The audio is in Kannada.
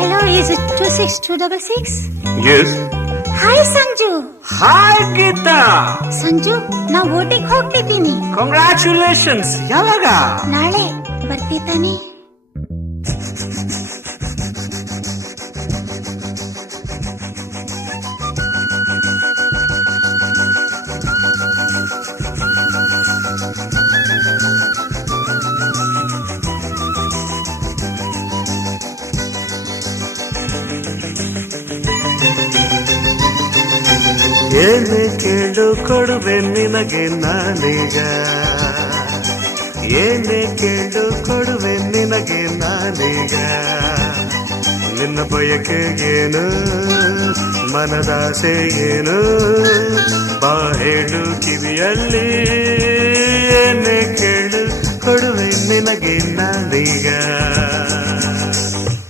Hello, is it 26266? Yes. Hi Sanju. Hi Geetha. Sanju, ನಾ ಓಟಿಗೆ ಹೋಗ್ತಿದ್ದೀನಿ. ಕಂಗ್ರ್ಯಾಚುಲೇಷನ್ಸ್. ಯಾವಾಗ? ನಾಳೆ ಬರ್ತಿದ್ದಾನೆ. ಏನೇ ಕೇಳು ಕೊಡುವೆ ನಿನಗೆ ನಾನೀಗ, ಏನೇ ಕೇಳು ಕೊಡುವೆ ನಿನಗೆ ನಾನೀಗ. ನಿನ್ನ ಬಯಕೆ ಏನು, ಮನದಾಸೆ ಏನು, ಬಾ ಹೇಳು ಕಿವಿಯಲ್ಲಿ. ಏನೇ ಕೇಳು ಕೊಡುವೆ ನಿನಗೆ ನಾನೀಗ.